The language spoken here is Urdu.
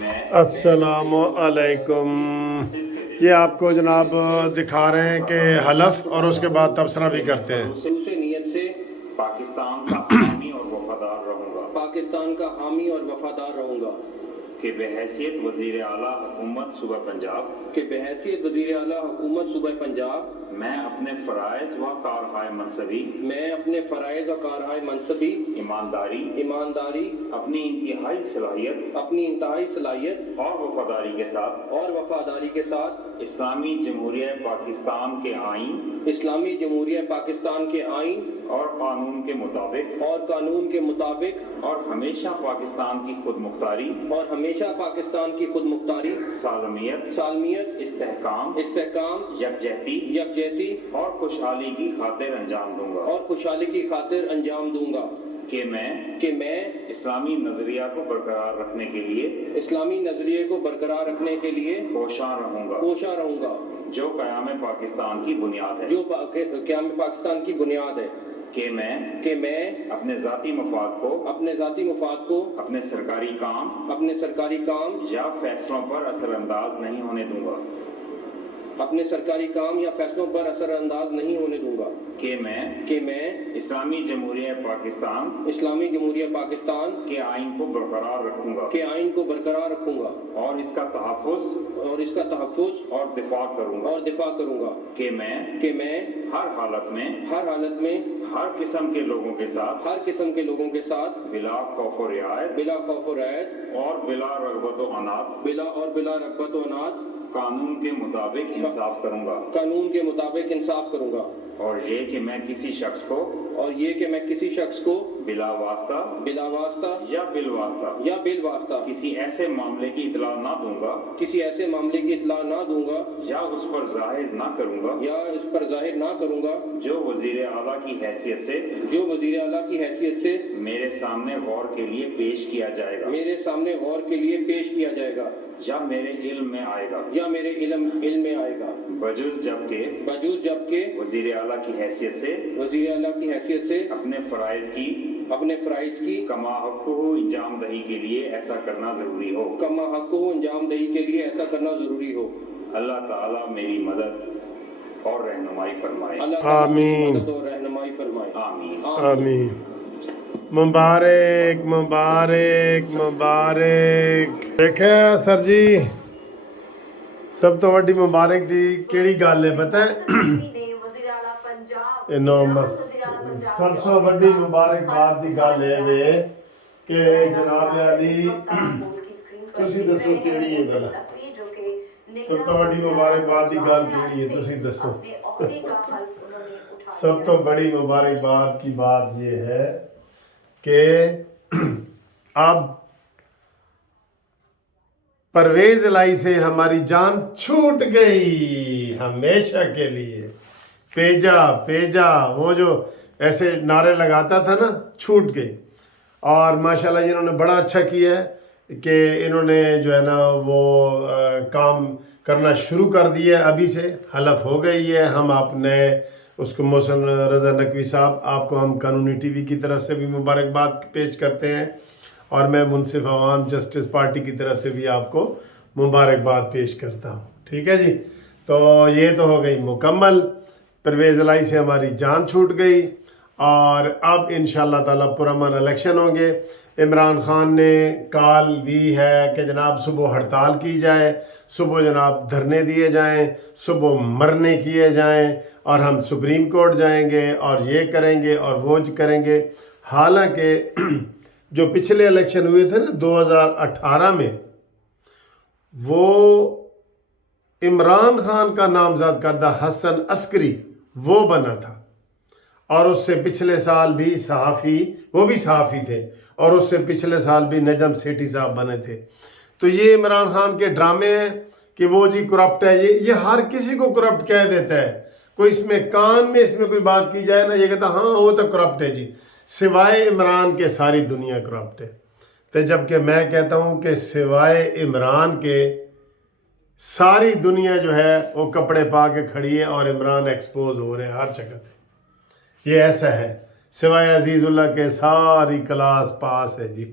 السلام علیکم۔ یہ آپ کو جناب دکھا رہے ہیں کہ حلف اور اس کے بعد تبصرہ بھی کرتے ہیں۔ خلوص نیت سے پاکستان کا حامی اور وفادار رہوں گا پاکستان کا حامی اور وفادار رہوں گا کہ بحیثیت وزیر اعلیٰ حکومت صوبہ پنجاب کہ بحیثیت وزیر اعلیٰ حکومت صوبہ پنجاب میں اپنے فرائض و کارہائے منصبی ایمانداری اپنی انتہائی صلاحیت اور وفاداری کے ساتھ اسلامی جمہوریہ پاکستان کے آئین اور قانون کے مطابق اور ہمیشہ پاکستان کی خود مختاری سالمیت استحکام یکجہتی اور خوشحالی کی خاطر انجام دوں گا کہ میں اسلامی نظریہ کو برقرار رکھنے کے لیے کوشاں رہوں گا جو قیام پاکستان کی بنیاد ہے کہ میں اپنے ذاتی مفاد کو اپنے سرکاری کام یا فیصلوں پر اثر انداز نہیں ہونے دوں گا کہ میں اسلامی جمہوریہ پاکستان کے آئین کو برقرار رکھوں گا اور اس کا تحفظ اور دفاع کروں گا کہ میں ہر حالت میں ہر قسم کے لوگوں کے ساتھ بلا خوف و رعایت اور بلا رغبت و عناد قانون کے مطابق انصاف کروں گا اور یہ کہ میں کسی شخص کو بلا واسطہ یا بالواسطہ کسی ایسے معاملے کی اطلاع نہ دوں گا یا اس پر ظاہر نہ کروں گا جو وزیر اعلیٰ کی حیثیت سے میرے سامنے غور کے لیے پیش کیا جائے گا یا میرے علم میں آئے گا بجوز جبکہ وزیر اعلیٰ کی حیثیت سے اپنے فرائض کی کما حق ہو انجام دہی کے لیے ایسا کرنا ضروری ہو اللہ تعالیٰ میری مدد اور رہنمائی فرمائے آمین آمین آمین۔ مبارک مبارک مبارک۔ دیکھیں سر جی، سب تو وڈی مبارک دی کیڑی گل ہے پتہ ہے؟ سب سے وڈی مبارک بات دی گل ہے وے کہ جناب علی تسی دسو کیڑی ہے گل؟ سب تو بڑی مبارک بات دی گل کیڑی ہے تسی دسو؟ سب تو بڑی مبارک بات کی بات یہ ہے کہ اب پرویز الہی سے ہماری جان چھوٹ گئی ہمیشہ کے لیے۔ پیجا وہ جو ایسے نعرے لگاتا تھا نا، چھوٹ گئی۔ اور ماشاءاللہ انہوں نے بڑا اچھا کیا ہے کہ انہوں نے جو ہے نا وہ کام کرنا شروع کر دیا ہے، ابھی سے حلف ہو گئی ہے۔ ہم اپنے اس کو محسن رضا نقوی صاحب، آپ کو ہم قانونی ٹی وی کی طرف سے بھی مبارکباد پیش کرتے ہیں، اور میں منصف عوام جسٹس پارٹی کی طرف سے بھی آپ کو مبارکباد پیش کرتا ہوں۔ ٹھیک ہے جی، تو یہ تو ہو گئی مکمل۔ پرویز الہی سے ہماری جان چھوٹ گئی، اور اب انشاءاللہ تعالیٰ پرامن الیکشن ہوں گے۔ عمران خان نے کال دی ہے کہ جناب صبح ہڑتال کی جائے، صبح جناب دھرنے دیے جائیں، صبح مرنے کیے جائیں، اور ہم سپریم کورٹ جائیں گے اور یہ کریں گے اور وہ کریں گے۔ حالانکہ جو پچھلے الیکشن ہوئے تھے نا 2018 میں، وہ عمران خان کا نامزد کردہ حسن عسکری وہ بنا تھا، اور اس سے پچھلے سال بھی وہ بھی صحافی تھے، اور اس سے پچھلے سال بھی نجم سیٹھی صاحب بنے تھے۔ تو یہ عمران خان کے ڈرامے ہیں کہ وہ جی کرپٹ ہے، یہ ہر کسی کو کرپٹ کہہ دیتا ہے۔ کوئی اس میں کان میں اس میں کوئی بات کی جائے نا، یہ کہتا ہاں وہ تو کرپٹ ہے جی، سوائے عمران کے ساری دنیا کرپٹ ہے۔ تو جبکہ میں کہتا ہوں کہ سوائے عمران کے ساری دنیا جو ہے وہ کپڑے پا کے کھڑی ہے، اور عمران ایکسپوز ہو رہے ہیں ہر جگہ پہ۔ یہ ایسا ہے، سوائے عزیز اللہ کے ساری کلاس پاس ہے جی۔